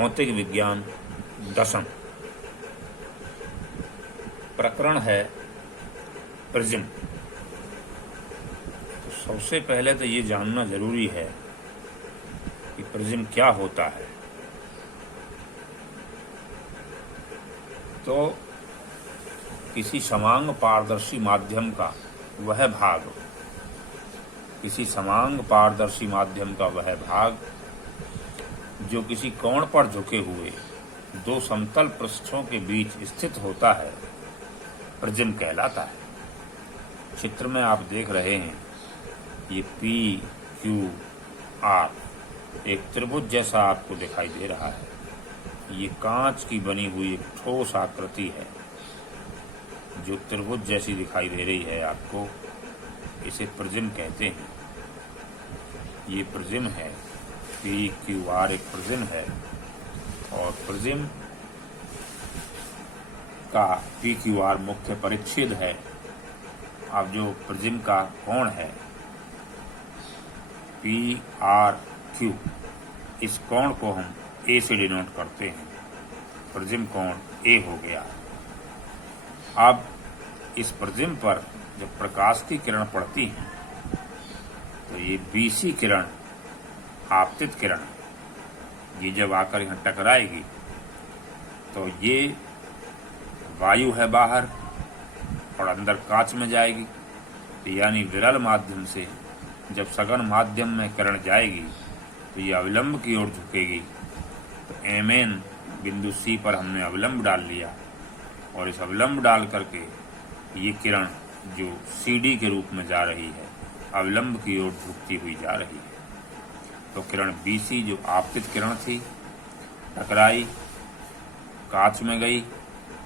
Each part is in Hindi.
भौतिक विज्ञान दशम प्रकरण है प्रिज्म। तो सबसे पहले तो ये जानना जरूरी है कि प्रिज्म क्या होता है। तो किसी समांग पारदर्शी माध्यम का वह भाग, किसी समांग पारदर्शी माध्यम का वह भाग जो किसी कोण पर झुके हुए दो समतल पृष्ठों के बीच स्थित होता है, प्रिज्म कहलाता है। चित्र में आप देख रहे हैं ये पी क्यू आर एक त्रिभुज जैसा आपको दिखाई दे रहा है। ये कांच की बनी हुई एक ठोस आकृति है जो त्रिभुज जैसी दिखाई दे रही है आपको, इसे प्रिज्म कहते हैं। ये प्रिज्म है, पी क्यू आर एक प्रिज्म है और प्रिज्म का पी क्यू आर मुख्य परिच्छेद है। अब जो प्रिज्म का कोण है पी आर क्यू, इस कोण को हम ए से डिनोट करते हैं। प्रिज्म कोण ए हो गया। अब इस प्रिज्म पर जब प्रकाश की किरण पड़ती है तो ये बीसी किरण, आपतित किरण, ये जब आकर यहाँ टकराएगी तो ये वायु है बाहर और अंदर कांच में जाएगी। यानी विरल माध्यम से जब सघन माध्यम में किरण जाएगी तो ये अविलंब की ओर झुकेगी। तो एमएन बिंदु सी पर हमने अविलंब डाल लिया और इस अविलंब डाल करके ये किरण जो सीडी के रूप में जा रही है, अविलंब की ओर झुकती हुई जा रही है। तो किरण बीसी जो आपतित किरण थी टकराई, कांच में गई,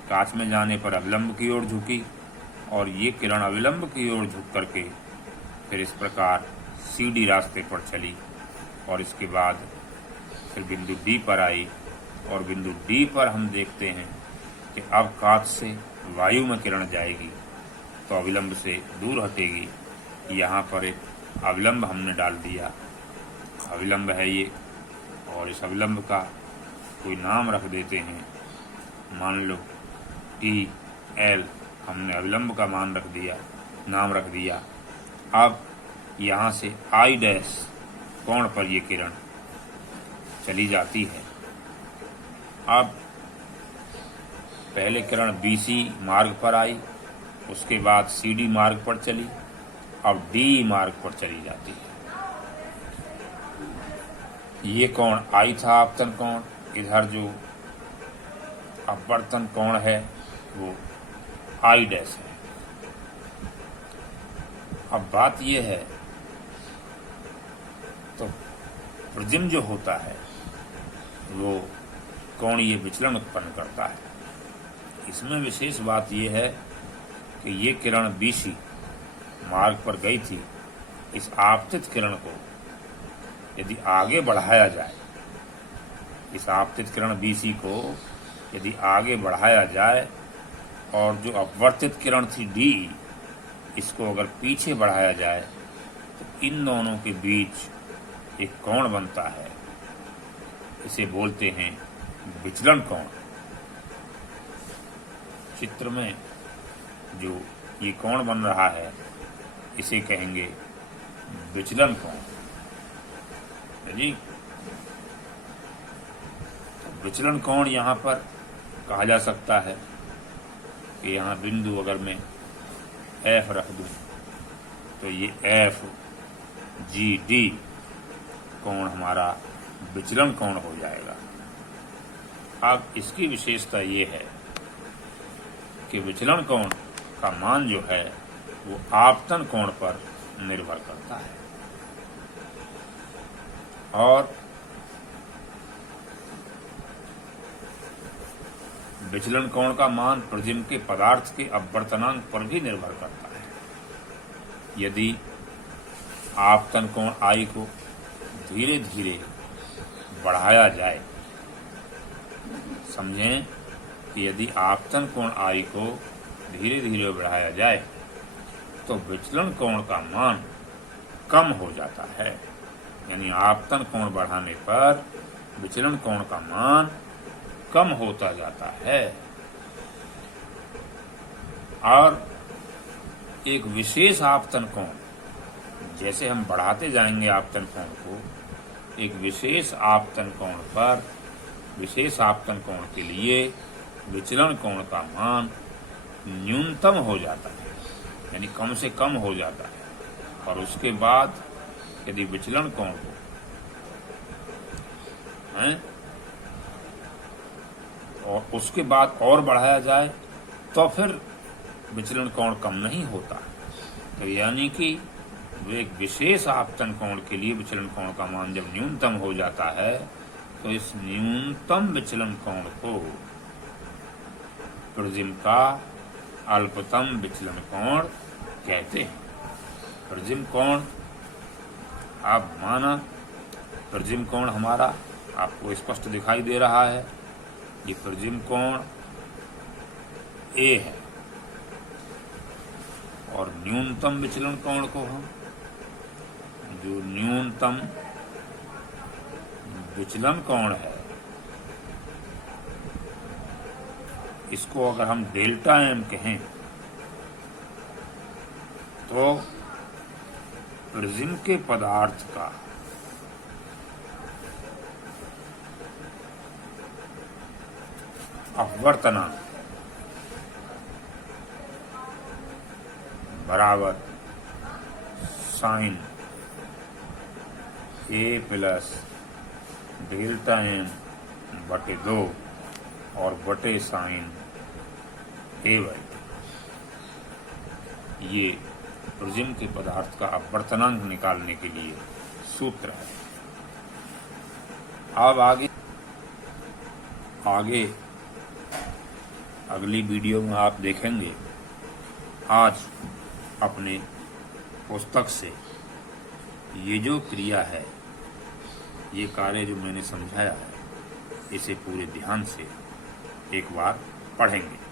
कांच में जाने पर अविलंब की ओर झुकी और ये किरण अविलंब की ओर झुक करके फिर इस प्रकार सीडी रास्ते पर चली और इसके बाद फिर बिंदु डी पर आई और बिंदु डी पर हम देखते हैं कि अब कांच से वायु में किरण जाएगी तो अविलंब से दूर हटेगी। यहाँ पर एक अविलंब हमने डाल दिया, अविलंब है ये, और इस अविलंब का कोई नाम रख देते हैं। मान लो टी एल, हमने अविलंब का मान रख दिया, नाम रख दिया। अब यहाँ से आई डैश कोण पर ये किरण चली जाती है। अब पहले किरण बीसी मार्ग पर आई, उसके बाद सीडी मार्ग पर चली, अब डी मार्ग पर चली जाती है। ये कोण आई था आपतन कोण, इधर जो अपवर्तन कोण है वो आई डैश है। अब बात ये है तो प्रिज्म जो होता है वो कोणीय विचलन उत्पन्न करता है। इसमें विशेष बात यह है कि ये किरण बीसी मार्ग पर गई थी, इस आपतित किरण को यदि आगे बढ़ाया जाए, इस आपतित किरण बीसी को यदि आगे बढ़ाया जाए और जो अपवर्तित किरण थी डी, इसको अगर पीछे बढ़ाया जाए तो इन दोनों के बीच एक कोण बनता है। इसे बोलते हैं विचलन कोण। चित्र में जो ये कोण बन रहा है इसे कहेंगे विचलन कोण। जी, विचलन कोण यहाँ पर कहा जा सकता है कि यहाँ बिंदु अगर मैं एफ रख दूं तो ये एफ जी डी कोण हमारा विचलन कोण हो जाएगा। अब इसकी विशेषता ये है कि विचलन कोण का मान जो है वो आपतन कोण पर निर्भर करता है और विचलन कोण का मान प्रिज्म के पदार्थ के अपवर्तनांक पर भी निर्भर करता है। यदि आपतन कोण आई को धीरे धीरे बढ़ाया जाए, समझें कि यदि आपतन कोण आई को धीरे धीरे बढ़ाया जाए तो विचलन कोण का मान कम हो जाता है। यानी आपतन कोण बढ़ाने पर विचलन कोण का मान कम होता जाता है और एक विशेष आपतन कोण, जैसे हम बढ़ाते जाएंगे आपतन कोण को, एक विशेष आपतन कोण पर विशेष आपतन कोण के लिए विचलन कोण का मान न्यूनतम हो जाता है, यानी कम से कम हो जाता है। और उसके बाद यदि विचलन कोण को और उसके बाद और बढ़ाया जाए तो फिर विचलन कोण कम नहीं होता। तो यानी कि एक विशेष आपतन कोण के लिए विचलन कोण का मान जब न्यूनतम हो जाता है तो इस न्यूनतम विचलन कोण को प्रिज्म का अल्पतम विचलन कोण कहते हैं। प्रिज्म कोण, आप माना प्रिज्म कोण हमारा आपको स्पष्ट दिखाई दे रहा है, ये प्रिज्म कोण ए है और न्यूनतम विचलन कोण को हम, जो न्यूनतम विचलन कोण है, इसको अगर हम डेल्टा एम कहें तो प्रिज्म के पदार्थ का अपवर्तनांक बराबर साइन ए प्लस डेल्टा एम बटे 2 और बटे साइन ए बाई 2। ये प्रिज्म के पदार्थ का अपवर्तनांक निकालने के लिए सूत्र है। अब आगे अगली वीडियो में आप देखेंगे। आज अपने पुस्तक से ये जो क्रिया है, ये कार्य जो मैंने समझाया है, इसे पूरे ध्यान से एक बार पढ़ेंगे।